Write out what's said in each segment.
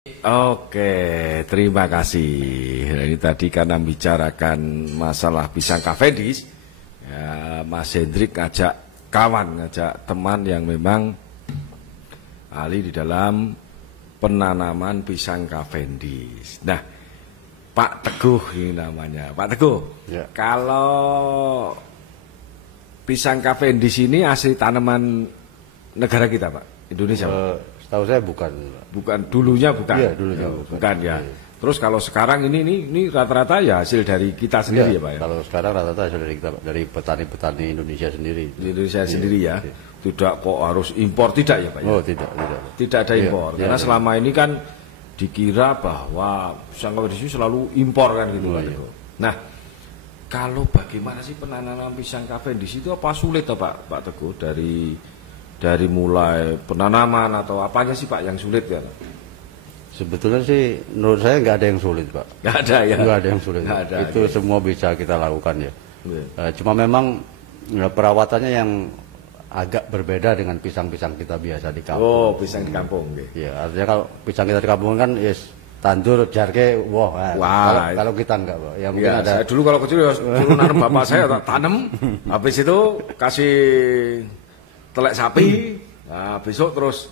Oke, terima kasih. Ini tadi karena bicarakan masalah pisang Cavendish, ya, Mas Hendrik ngajak kawan, ngajak teman yang memang ahli di dalam penanaman pisang Cavendish. Nah, Pak Teguh ini namanya. Pak Teguh, ya. Kalau pisang Cavendish ini asli tanaman negara kita, Pak, Indonesia, Pak? Tahu saya bukan. Bukan dulunya bukan. Iya, dulunya bukan ya. Iya. Terus kalau sekarang ini rata-rata ya hasil dari kita sendiri ya, Pak ya. Kalau sekarang rata-rata hasil dari kita, dari petani-petani Indonesia sendiri. Indonesia sendiri ya. Iya. Tidak kok harus impor, tidak ya, Pak ya? Oh, tidak. Tidak ada impor. Karena selama ini kan dikira bahwa pisang Cavendish selalu impor kan gitu, Pak. Iya. Nah, kalau bagaimana sih penanaman pisang Cavendish itu apa sulit toh, Pak Teguh, dari mulai penanaman atau apanya sih, Pak, yang sulit ya? Sebetulnya sih menurut saya nggak ada yang sulit, Pak. Nggak ada ya? Nggak ada yang sulit. Ada, itu ya. Semua bisa kita lakukan ya. Cuma memang ya, perawatannya yang agak berbeda dengan pisang-pisang kita biasa di kampung. Oh, pisang di kampung. Iya, artinya kalau pisang kita di kampung kan yes, tandur jarke, kalau kita enggak, Pak. Yang mungkin ada. Saya dulu kalau kecil ya turunan bapak saya tanam, habis itu kasih telek sapi, nah besok terus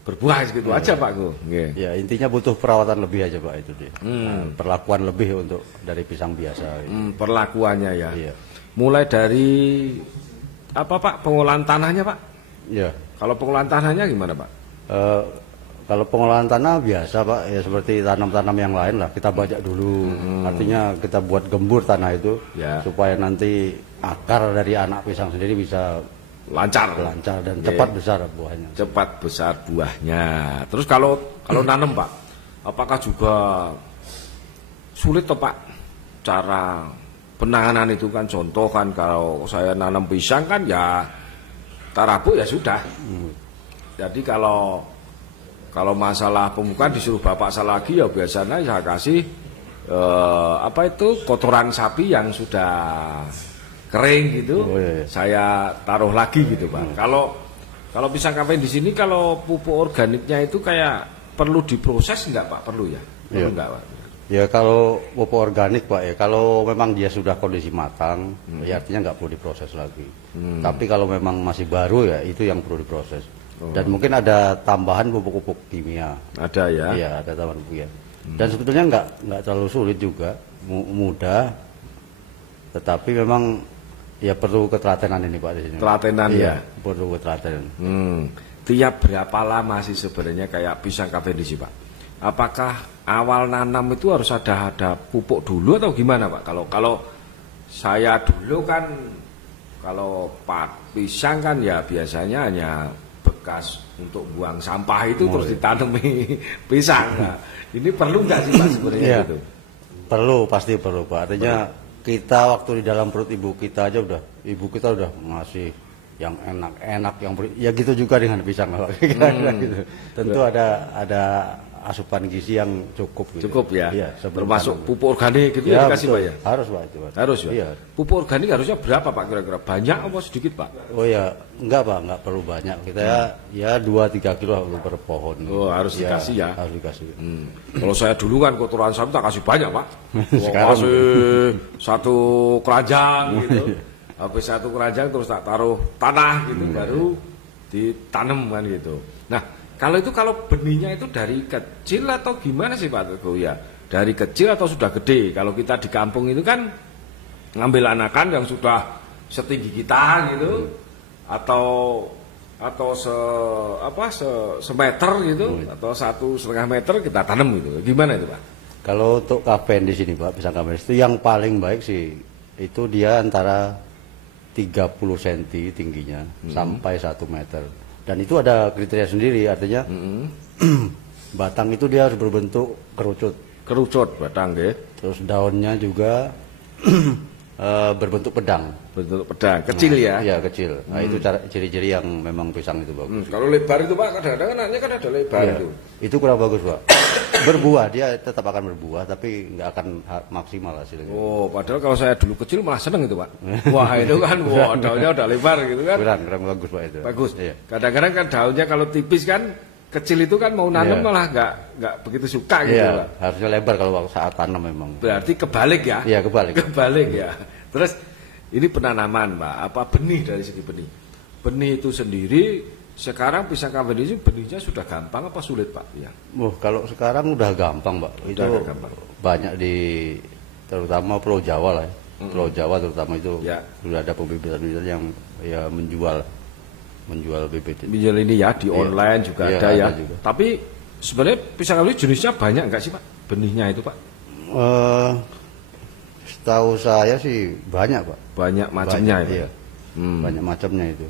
berbuah gitu aja, Pak Gu. Ya, intinya butuh perawatan lebih aja, Pak, itu dia. Perlakuan lebih untuk dari pisang biasa. Perlakuannya ya. Iya. Mulai dari apa, Pak, pengolahan tanahnya, Pak? Iya. Kalau pengolahan tanahnya gimana, Pak? Kalau pengolahan tanah biasa, Pak, ya seperti tanam-tanam yang lain lah. Kita bajak dulu. Artinya kita buat gembur tanah itu supaya nanti akar dari anak pisang sendiri bisa lancar dan cepat besar buahnya. Cepat besar buahnya. Terus kalau nanam, Pak, apakah juga sulit toh, Pak, cara penanganan itu? Kan contoh kan kalau saya nanam pisang kan ya tarabu ya sudah. Jadi kalau masalah pemupukan disuruh bapak saya lagi ya biasanya saya kasih kotoran sapi yang sudah kering gitu, saya taruh lagi gitu, Pak. Kalau pisang Cavendish di sini kalau pupuk organiknya itu kayak perlu diproses enggak, Pak? Perlu ya? Perlu enggak, Pak? Ya kalau pupuk organik, Pak, ya kalau memang dia sudah kondisi matang, ya artinya nggak perlu diproses lagi. Tapi kalau memang masih baru ya itu yang perlu diproses. Dan mungkin ada tambahan pupuk-pupuk kimia. Ada ya? Iya, ada tambahan pupuk ya. Dan sebetulnya nggak terlalu sulit juga, mudah. Tetapi memang ya perlu ketelatenan ini, Pak, di sini. Telatenan ya? Perlu ketelatenan. Tiap berapa lama sih sebenarnya kayak pisang Cavendish, Pak? Apakah awal nanam itu harus ada pupuk dulu atau gimana, Pak? Kalau saya dulu kan kalau pisang kan ya biasanya hanya bekas untuk buang sampah itu terus ditanami pisang. Nah, ini perlu nggak sih, Pak, sebenarnya gitu? Perlu, pasti perlu, Pak. Artinya kita waktu di dalam perut ibu kita udah ngasih yang enak-enak ya gitu juga dengan pisang, Pak. Gitu. Tentu ada asupan gizi yang cukup gitu. Cukup ya. Iya, termasuk pupuk organik gitu ya dikasih, Pak ya. Harus, Pak, itu. Harus ya. Iya. Pupuk organik harusnya berapa, Pak, kira-kira? Banyak apa sedikit, Pak? Oh ya, enggak, Pak, enggak perlu banyak. Kita ya 2-3 kilo per pohon. Oh, harus dikasih ya. Harus dikasih. Kalau saya dulu kan kotoran sapi tak kasih banyak, Pak. Kasih satu keranjang gitu. Habis satu keranjang terus tak taruh tanah gitu, baru ditanam kan gitu. Nah, kalau benihnya itu dari kecil atau gimana sih, Pak Teguh ya? Dari kecil atau sudah gede? Kalau kita di kampung itu kan ngambil anakan yang sudah setinggi kita gitu, atau semeter gitu, atau 1,5 meter kita tanam gitu. Gimana itu, Pak? Kalau untuk Cavendish di sini, Pak, pisang Cavendish itu yang paling baik sih itu dia antara 30 cm tingginya sampai 1 meter. Dan itu ada kriteria sendiri, artinya batang itu dia harus berbentuk kerucut batang ya. Terus daunnya juga berbentuk pedang. Berbentuk pedang, kecil ya? Iya, kecil. Nah, itu ciri-ciri yang memang pisang itu bagus. Kalau lebar itu, Pak, kadang-kadang anaknya kan ada lebar itu. Itu kurang bagus, Pak. Berbuah, dia tetap akan berbuah, tapi nggak akan maksimal hasilnya. Oh, padahal kalau saya dulu kecil malah seneng itu, Pak. Wah, itu kan, daunnya udah lebar gitu kan. Kurang bagus, Pak, itu. Bagus. Iya. Kadang-kadang kan daunnya kalau tipis kan kecil itu kan mau nanam malah nggak begitu suka gitu Iya, Pak. harusnya lebar kalau saat tanam memang. Berarti kebalik ya? Iya, kebalik. Kebalik ya. Terus ini penanaman Pak, apa benih dari segi benih? Benih itu sendiri sekarang pisang Cavendish benihnya sudah gampang apa sulit Pak? Ya. Kalau sekarang udah gampang Pak. Itu gampang. banyak terutama Pulau Jawa lah. Pulau Jawa terutama itu sudah ada pembibitan-pembibitan yang ya menjual bibit. Menjual ini ya di online juga ada ya. Juga. Tapi sebenarnya pisang Cavendish jenisnya banyak nggak sih Pak? Benihnya itu Pak? Setahu saya sih banyak Pak. Banyak macamnya ya. Iya. Banyak macamnya itu.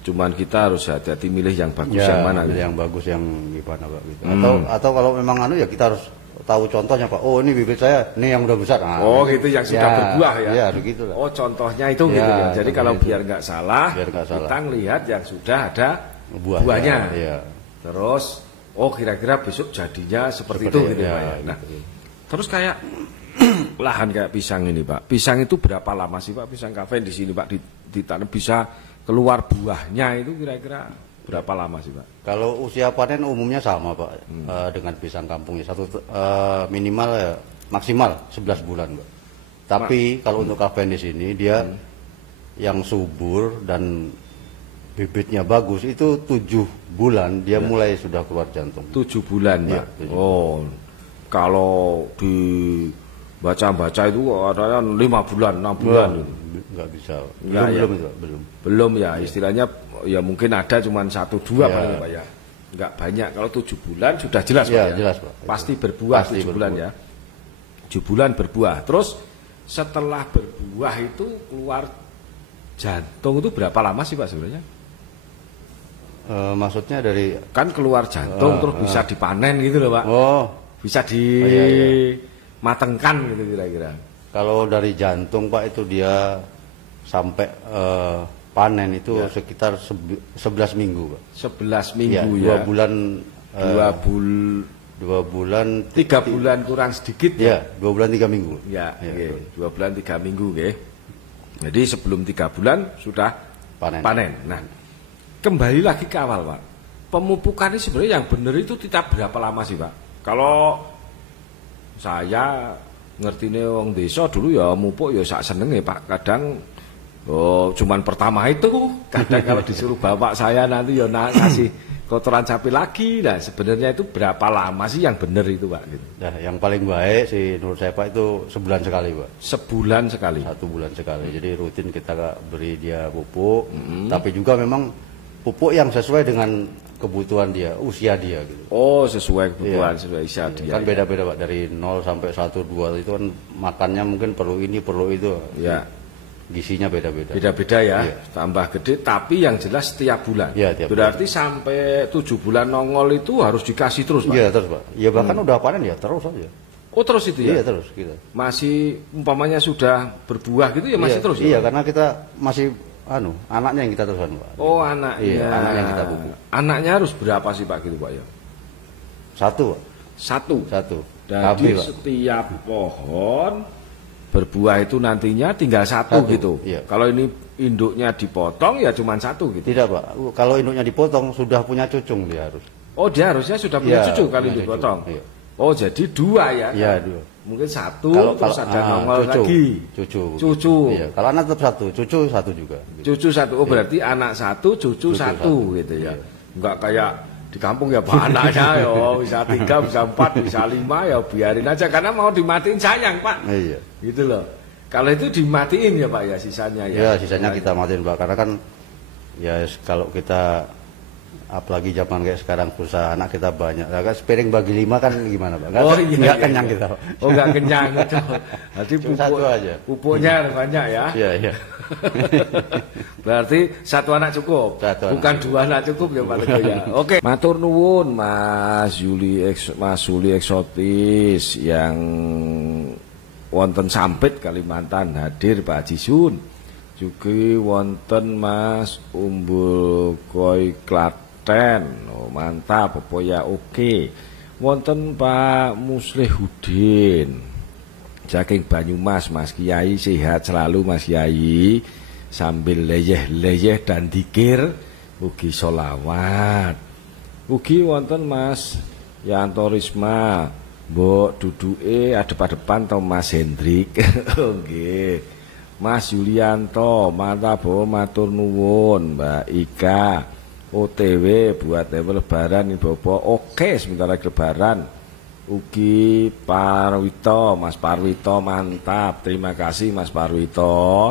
Cuman kita harus hati-hati milih yang bagus yang mana. Yang bagus yang gimana Pak gitu. Atau kalau memang ya kita harus tahu contohnya Pak. Oh ini bibit saya, ini yang udah besar. Nah, gitu yang sudah berbuah ya. Iya begitu lah. Oh contohnya itu gitu ya. Jadi kalau biar nggak salah, kita lihat yang sudah ada buahnya. Ya. Terus kira-kira besok jadinya seperti itu gitu Pak ya. Nah, terus kayak lahan kayak pisang ini Pak. Pisang itu berapa lama sih Pak pisang Cavendish ini Pak ditanam bisa keluar buahnya itu kira-kira berapa lama sih Pak? Kalau usia panen umumnya sama Pak dengan pisang kampungnya minimal ya, maksimal 11 bulan Pak. Tapi kalau untuk Cavendish ini dia yang subur dan bibitnya bagus itu 7 bulan dia mulai sudah keluar jantung. 7 bulan Pak? Ya, kalau di baca-baca itu ada 5 bulan, 6 bulan. Nggak bisa. Belum ya. Istilahnya ya mungkin ada cuma 1-2 paling Pak ya. Nggak banyak. Kalau 7 bulan sudah jelas Pak ya. Jelas Pak. Pasti berbuah 7 bulan ya. 7 bulan berbuah. Terus setelah berbuah itu keluar jantung itu berapa lama sih Pak sebenarnya? Maksudnya dari kan keluar jantung terus bisa dipanen gitu loh Pak. Bisa matengkan gitu kira-kira. Kalau dari jantung Pak itu dia sampai panen itu sekitar 11 minggu Pak. 11 minggu ya. 2 bulan 3 bulan kurang sedikit ya. 2 bulan 3 minggu. Ya, 2 bulan 3 minggu nggih. Jadi sebelum 3 bulan sudah panen. Nah, kembali lagi ke awal Pak. Pemupukan ini sebenarnya yang benar itu tiap berapa lama sih Pak? Kalau saya ngertine wong desa dulu ya mupuk ya sak senenge Pak. Kadang cuman pertama itu. Kadang kalau disuruh bapak saya nanti ya ngasih kotoran sapi lagi. Nah, sebenarnya itu berapa lama sih yang benar itu Pak gitu. Nah, yang paling baik sih menurut saya Pak itu sebulan sekali Pak. Sebulan sekali. 1 bulan sekali. Jadi rutin kita beri dia pupuk, tapi juga memang pupuk yang sesuai dengan kebutuhan dia, usia dia gitu. Sesuai kebutuhan, sesuai usia dia. Kan beda-beda Pak, dari 0 sampai 1, 2 itu kan makannya mungkin perlu ini, perlu itu. Ya. Gizinya beda-beda. Beda-beda ya, tambah gede, tapi yang jelas setiap bulan. Ya, berarti sampai 7 bulan nongol itu harus dikasih terus Pak? Iya terus Pak, ya bahkan udah panen ya terus aja. Terus itu ya? Iya terus kita. Masih umpamanya sudah berbuah gitu ya masih terus ya? Iya, karena kita masih anaknya yang kita teruskan Pak. Anaknya. Iya, anaknya yang kita pupuk. Anaknya harus berapa sih Pak gitu Pak ya? 1 Pak. 1. Dan Habis, di setiap pohon berbuah itu nantinya tinggal 1 gitu. Iya. Kalau ini induknya dipotong ya cuma 1 gitu. Tidak Pak, kalau induknya dipotong sudah punya cucung dia harus. Dia harusnya sudah punya cucu kalau dipotong. Iya. Jadi 2 ya? Iya 2. Mungkin 1 terus ada nongol lagi. Cucu. Iya. Kalau anak tetap 1, cucu 1 juga. Cucu 1. Berarti anak 1, cucu 1 gitu ya. Enggak kayak di kampung ya Pak anaknya bisa 3, bisa 4, bisa 5 ya biarin aja karena mau dimatiin sayang Pak. Iya. Gitu loh. Kalau itu dimatiin ya Pak ya sisanya ya. Iya, sisanya kita matiin Pak karena kan ya kalau kita apalagi zaman kayak sekarang usaha anak kita banyak. Nah, kan sepiring bagi 5 kan gimana Pak? Enggak kenyang kita Pak. Enggak kenyang gitu. Jadi pupuknya banyak ya. Iya. Berarti 1 anak cukup. Bukan 2 anak cukup ya Pak Teguh ya. Oke. Matur nuwun Mas Suli Eksotis yang wonten Sampit Kalimantan hadir Pak Haji Sun. Juga wonten Mas Umbul Koi Klaten. Mantap pokoya oke. Wonten Pak Muslihudin saking Banyumas. Mas Kiai sehat selalu Mas Kiai sambil leyeh-leyeh dan dikir ugi solawat. Ugi wonten Mas Yanto Risma, Mbok duduke adep-adepan to Mas Hendrik. Oh nggih. Mas Yulianto, Mantabo matur nuwun, Mbak Ika. OTW buat lebaran Ibu Bapak. Oke, sebentar lagi lebaran. Ugi Parwito, Mas Parwito mantap. Terima kasih Mas Parwito.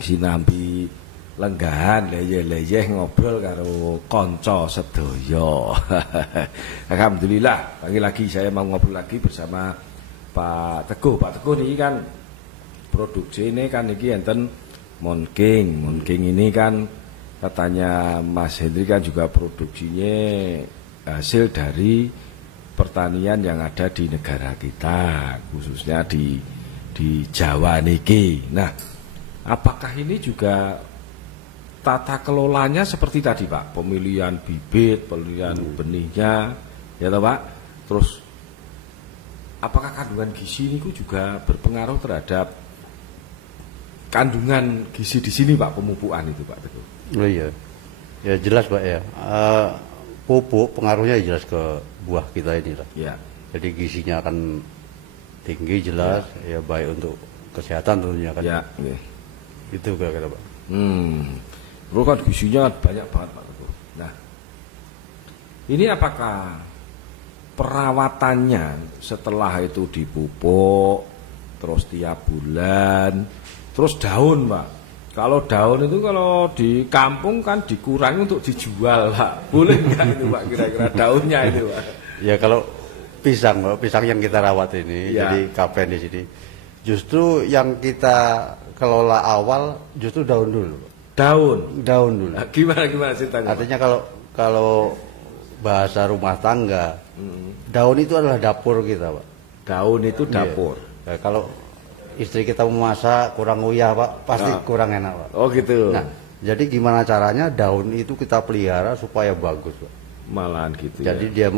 Sinambi lenggahan leyeh-leyeh ngobrol karo konco sedoyo. Alhamdulillah, lagi saya mau ngobrol lagi bersama Pak Teguh. Pak Teguh ini kan produksi ini kan ini enten Monking ini kan katanya Mas Hendri kan juga produksinya hasil dari pertanian yang ada di negara kita, khususnya di Jawa niki. Nah, apakah ini juga tata kelolanya seperti tadi Pak, pemilihan bibit, pemilihan benihnya, ya toh Pak. Terus apakah kandungan gizi ini juga berpengaruh terhadap kandungan gizi di sini Pak, pemupukan itu Pak Teguh? Oh iya, ya jelas Pak ya. Pupuk pengaruhnya jelas ke buah kita ini lah. Ya. Jadi gizinya akan tinggi jelas, ya baik untuk kesehatan tentunya kan. Ya. Ya. Itu kira-kira Pak. Terus kan gizinya banyak banget Pak Teguh. Nah, ini apakah perawatannya setelah itu dipupuk, terus tiap bulan, terus daun Pak? Kalau daun itu kalau di kampung kan dikurangi untuk dijual Pak. Boleh nggak itu Pak kira-kira daunnya itu Pak? Ya kalau pisang Pak, pisang yang kita rawat ini, ya. jadi kapen di sini. Justru yang kita kelola awal justru daun dulu Pak. Daun dulu. Nah, gimana ceritanya? Artinya kalau bahasa rumah tangga, daun itu adalah dapur kita Pak. Daun itu dapur. Iya. Nah, kalau istri kita memasak kurang uyah Pak, pasti kurang enak Pak. Oh gitu. Nah, jadi gimana caranya daun itu kita pelihara supaya bagus Pak. Malahan gitu. Jadi dia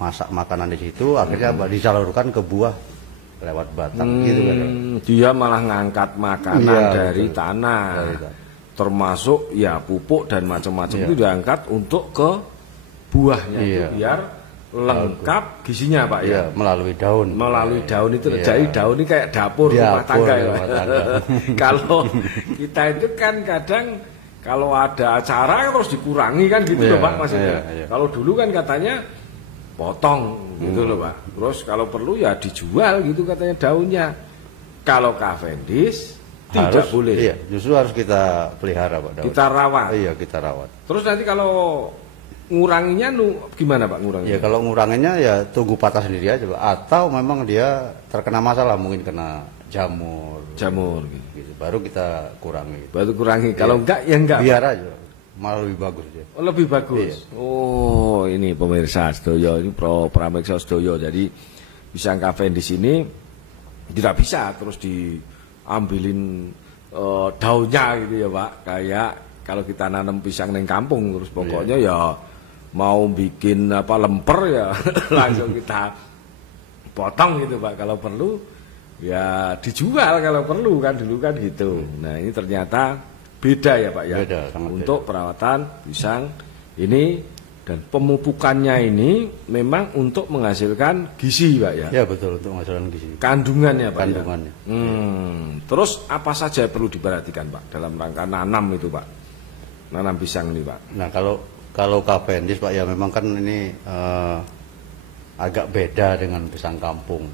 masak makanan di situ, akhirnya disalurkan ke buah lewat batang gitu kan. Dia malah ngangkat makanan dari tanah. Termasuk ya pupuk dan macam-macam itu diangkat untuk ke buahnya itu biar lengkap gizinya Pak ya. Melalui daun. Melalui daun itu. Jadi daun ini kayak dapur rumah tangga ya. Kalau kita itu kan kadang kalau ada acara terus dikurangi kan gitu loh Pak maksudnya. Kalau dulu kan katanya potong gitu loh Pak. Terus kalau perlu ya dijual gitu katanya daunnya. Kalau Cavendish tidak boleh. Iya, justru harus kita pelihara Pak daun. Kita rawat. Iya, kita rawat. Terus nanti kalau nguranginya gimana Pak nguranginya? Ya kalau nguranginya ya tunggu patah sendiri aja Pak. Atau memang dia terkena masalah, mungkin kena jamur gitu. Baru kita kurangi. Baru kurangi. Kalau enggak ya enggak. Biar aja. Malah lebih bagus dia. Oh, lebih bagus. Iya. Oh, ini pemirsa Sedoyo, ini prameksa Sedoyo. Jadi pisang Cavendish ini tidak bisa terus diambilin daunnya gitu ya Pak. Kayak kalau kita nanam pisang neng kampung terus pokoknya ya mau bikin lemper ya langsung kita potong gitu Pak. Kalau perlu ya dijual kalau perlu kan dulu kan gitu. Nah ini ternyata beda ya Pak ya. Beda, untuk beda. perawatan pisang ini dan pemupukannya ini memang untuk menghasilkan gizi Pak ya. Ya betul, untuk menghasilkan gizi. Kandungannya Pak. Kandungannya. Ya? Terus apa saja yang perlu diperhatikan Pak dalam rangka nanam itu Pak? Nanam pisang ini Pak. Nah kalau Cavendish Pak ya memang kan ini agak beda dengan pisang kampung.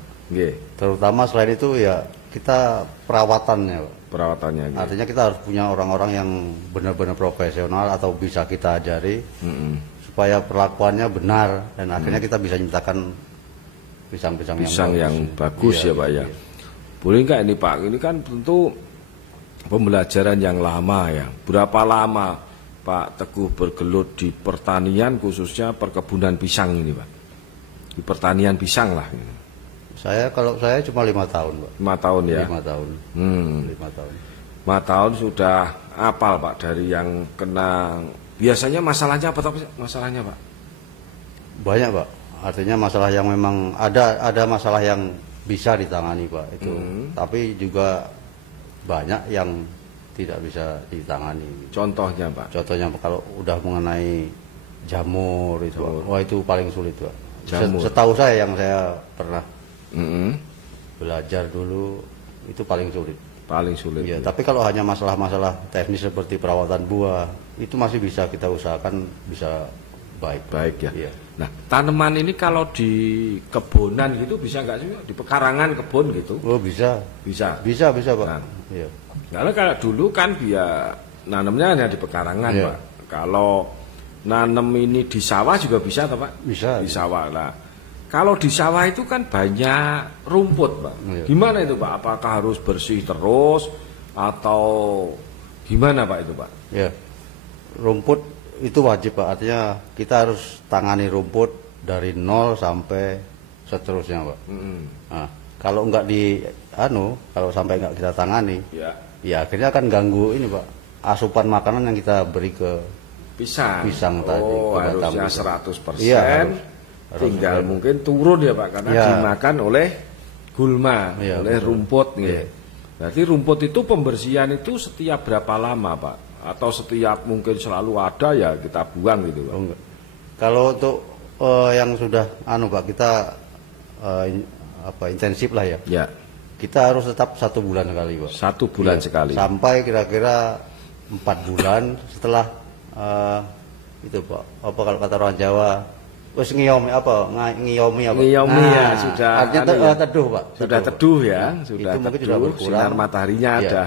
Terutama selain itu ya kita perawatannya Pak. Perawatannya. Artinya kita harus punya orang-orang yang benar-benar profesional atau bisa kita ajari supaya perlakuannya benar dan akhirnya kita bisa menciptakan pisang-pisang yang bagus ya Pak ya. Boleh nggak ini Pak? Ini kan tentu pembelajaran yang lama ya. Berapa lama Pak Teguh bergelut di pertanian khususnya perkebunan pisang ini Pak? Di pertanian pisang lah. Kalau saya cuma 5 tahun Pak. 5 tahun ya? 5 tahun. 5 tahun. 5 tahun sudah apal Pak dari yang kena. Biasanya masalahnya apa masalahnya Pak? Banyak Pak. Artinya masalah yang memang ada masalah yang bisa ditangani Pak itu. Tapi juga banyak yang tidak bisa ditangani. Contohnya Pak? Contohnya kalau udah mengenai jamur itu. Jamur. Wah itu paling sulit Pak. Jamur. Setahu saya yang saya pernah Mm-mm. belajar dulu itu paling sulit. Paling sulit. Iya, tapi kalau hanya masalah-masalah teknis seperti perawatan buah itu masih bisa kita usahakan bisa baik. Baik ya. Iya. Nah, tanaman ini kalau di kebonan gitu bisa nggak sih? Di pekarangan kebun gitu? Oh bisa. Bisa. Bisa Pak. Nah. Iya. Karena kalau dulu kan dia nanamnya hanya di pekarangan, Iya. Pak. Kalau nanam ini di sawah juga bisa, toh, Pak? Bisa. Di sawah lah. Kalau di sawah itu kan banyak rumput, Pak. Iya. Gimana itu, Pak? Apakah harus bersih terus atau gimana, Pak itu, Pak? Ya. Rumput itu wajib Pak. Artinya kita harus tangani rumput dari nol sampai seterusnya Pak. Nah, kalau enggak kalau sampai enggak kita tangani, Ya. ya akhirnya akan ganggu ini Pak. Asupan makanan yang kita beri ke Pisang tadi. Oh, ke batang harusnya pisang. 100%. Iya, harus tinggal benar. mungkin turun ya, Pak, karena Iya. dimakan oleh gulma, Iya, oleh betul. rumput gitu. Iya. Berarti rumput itu pembersihan itu setiap berapa lama, Pak? Atau setiap mungkin selalu ada ya kita buang gitu, Pak? Oh, enggak. Kalau untuk yang sudah Pak, kita intensif lah ya. Ya, Kita harus tetap 1 bulan sekali Pak. 1 bulan Iya, sekali. Sampai kira-kira 4 bulan setelah itu Pak. Apa kalau kata orang Jawa, wis ngiyomi apa? Ngiyomi apa? Ngiyomi ya, sudah artinya teduh Pak. Sudah teduh ya, Nah, sudah itu mungkin teduh, sudah berkurang. sinar mataharinya Iya. ada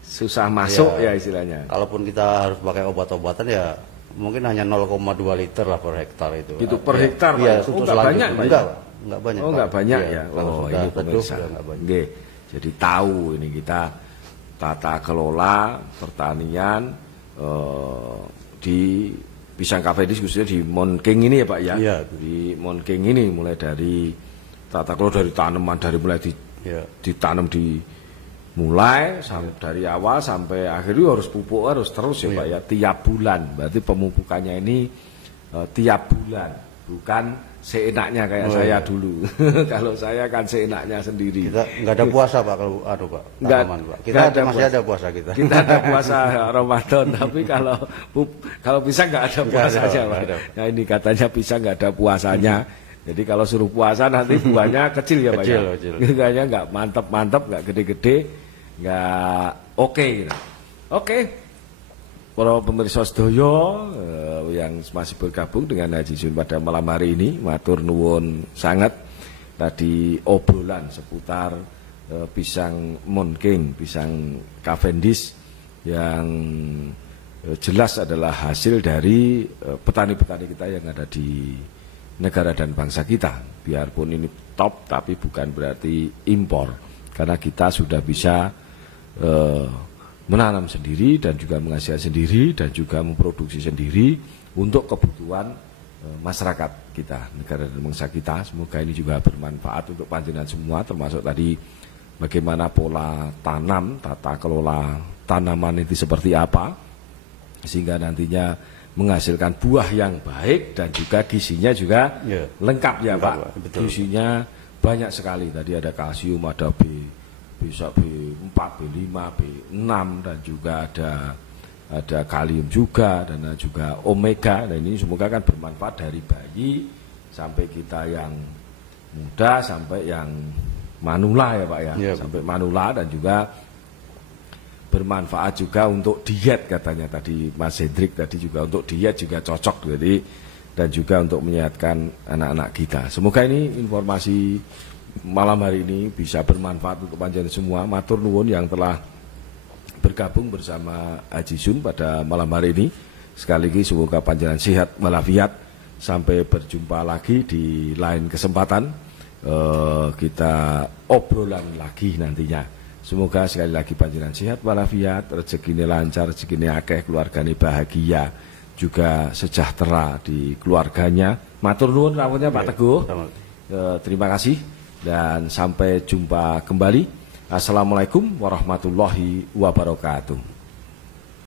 susah masuk Iya. ya istilahnya. Kalaupun kita harus pakai obat-obatan ya mungkin hanya 0,2 liter lah per hektar itu. Itu per Iya. hektar, Pak? Iya, Oh, untuk nggak banyak, Pak, Enggak, ya? Pak. Enggak banyak. Oh, Pak. nggak banyak Iya, ya. kalau Oh, sudah ini teduh pemirsa. ya nggak banyak. Nggih. Jadi tahu ini kita tata kelola pertanian di Pisang Cavendish khususnya di Monking ini ya, Pak ya. Iya. Di Monking ini mulai dari tata kelola dari tanaman Iya. ditanam dari awal sampai akhirnya harus pupuk harus terus ya, Iya. Pak ya, tiap bulan. Berarti pemupukannya ini tiap bulan, bukan seenaknya kayak saya dulu. Kalau saya kan seenaknya sendiri. Kita nggak ada puasa Pak kalau Pak. Nggak- Tanaman, Pak. Kita nggak ada masih puasa. ada puasa kita. Kita ada puasa Ramadan, tapi kalau pisang nggak ada Nggak puasanya, ada, Pak. nggak ada. Nah ini katanya pisang nggak ada puasanya. Jadi kalau suruh puasa nanti buahnya kecil ya, Pak ya. Kecil. Kayaknya nggak mantep, nggak gede-gede, nggak oke. Gitu. Oke. Para pemirsa sedaya yang masih bergabung dengan Haji Sun pada malam hari ini, matur nuwun sangat. Tadi obrolan seputar pisang Monking, pisang Cavendish yang jelas adalah hasil dari petani-petani kita yang ada di negara dan bangsa kita. Biarpun ini top, tapi bukan berarti impor, karena kita sudah bisa menanam sendiri dan juga menghasilkan sendiri dan juga memproduksi sendiri untuk kebutuhan masyarakat kita, negara dan bangsa kita. Semoga ini juga bermanfaat untuk panjenengan semua, termasuk tadi bagaimana pola tanam, tata kelola tanaman itu seperti apa, sehingga nantinya menghasilkan buah yang baik dan juga gizinya juga Ya. lengkap ya, Lengkap, Pak. Pak. Betul. Gizinya banyak sekali. Tadi ada kalsium, ada bisa B4, B5, B6 dan juga ada kalium juga dan juga omega. Dan ini semoga kan bermanfaat dari bayi sampai kita yang muda sampai yang manula ya, Pak ya. Ya, Sampai manula dan juga bermanfaat juga untuk diet katanya tadi Mas Hendrik tadi juga untuk diet juga cocok jadi dan juga untuk menyehatkan anak-anak kita. Semoga ini informasi malam hari ini bisa bermanfaat untuk panjenengan semua. Matur nuwun yang telah bergabung bersama Haji Sun pada malam hari ini. Sekali lagi semoga panjenengan sehat walafiat. Sampai berjumpa lagi di lain kesempatan. Kita obrolan lagi nantinya. Semoga sekali lagi panjenengan sehat walafiat, rezekine lancar, rezekine akeh, keluargane bahagia, juga sejahtera di keluarganya. Matur nuwun rawuhnya Pak Teguh. Terima kasih dan sampai jumpa kembali. Assalamualaikum warahmatullahi wabarakatuh.